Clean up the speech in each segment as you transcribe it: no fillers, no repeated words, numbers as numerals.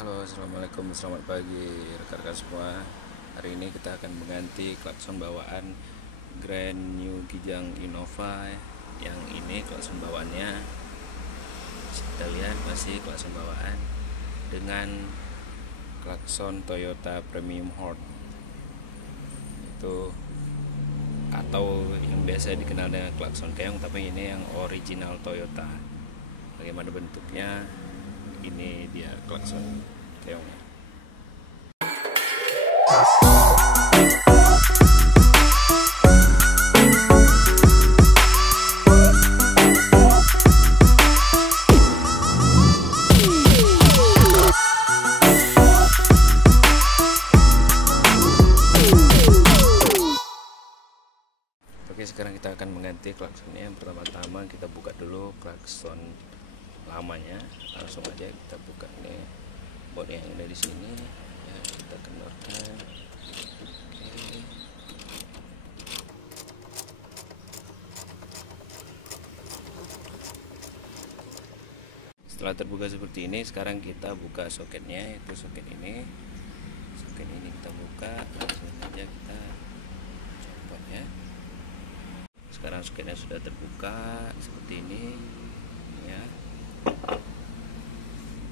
halo, assalamualaikum, selamat pagi rekan-rekan semua. Hari ini kita akan mengganti klakson bawaan Grand New Kijang Innova. Yang ini klakson bawaannya kita lihat masih klakson bawaan dengan klakson Toyota Premium Horn itu, atau yang biasa dikenal dengan klakson keong, tapi ini yang original Toyota. Bagaimana bentuknya? Ini dia klakson keongnya. Oke, sekarang kita akan mengganti klaksonnya. Yang pertama-tama kita buka dulu klakson lamanya, langsung aja kita buka nih bodi yang ada di sini ya, kita kendorkan. Oke. Setelah terbuka seperti ini, sekarang kita buka soketnya, yaitu soket ini kita buka, langsung aja kita copot ya. Sekarang soketnya sudah terbuka seperti ini ya.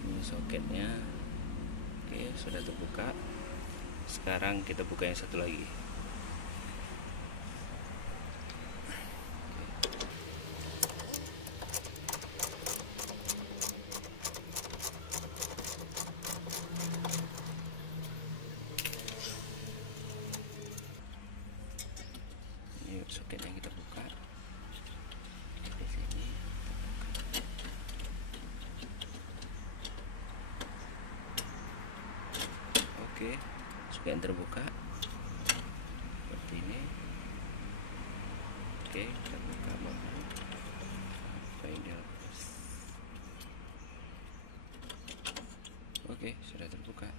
Ini soketnya. Oke, sudah terbuka. Sekarang kita buka yang satu lagi. Ini soketnya kita buka. Di sini. Oke, sudah terbuka seperti ini. Oke, kita buka bahan final. Oke, sudah terbuka.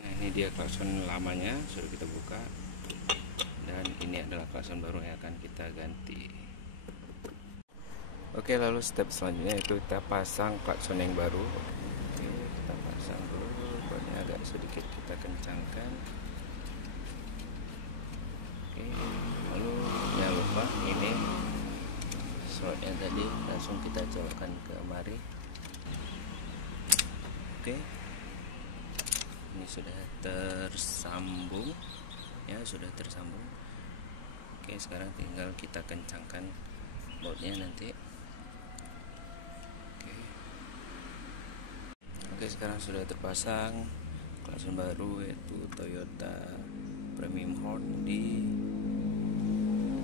Nah, ini dia klakson lamanya sudah kita buka, dan ini adalah klakson baru yang akan kita ganti. Oke, lalu step selanjutnya itu kita pasang klakson yang baru. Oke, kita pasang dulu. Bautnya agak sedikit kita kencangkan. Oke, lalu jangan lupa ini slotnya tadi langsung kita colokkan ke mari. Oke, ini sudah tersambung ya, sudah tersambung. Oke, sekarang tinggal kita kencangkan bautnya nanti. Oke, sekarang sudah terpasang klakson baru, yaitu Toyota Premium Horn di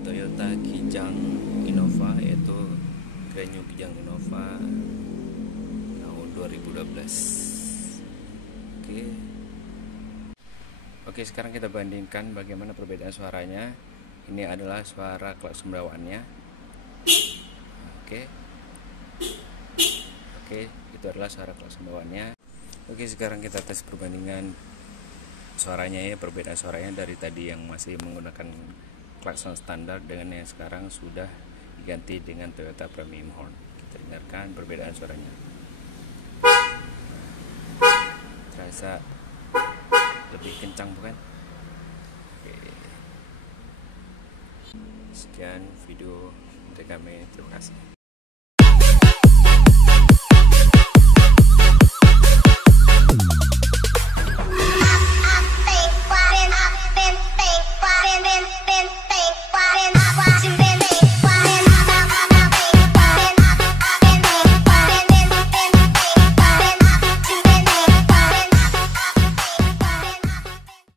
Toyota Kijang Innova, yaitu Grand New Kijang Innova tahun 2012. Oke, sekarang kita bandingkan bagaimana perbedaan suaranya. Ini adalah suara klakson bawaannya. Oke, itu adalah suara klakson bawaannya. Oke, sekarang kita tes perbandingan suaranya ya, perbedaan suaranya dari tadi yang masih menggunakan klakson standar dengan yang sekarang sudah diganti dengan Toyota Premium Horn. Kita dengarkan perbedaan suaranya. Terasa lebih kencang bukan? Oke. Sekian video dari kami, terima kasih.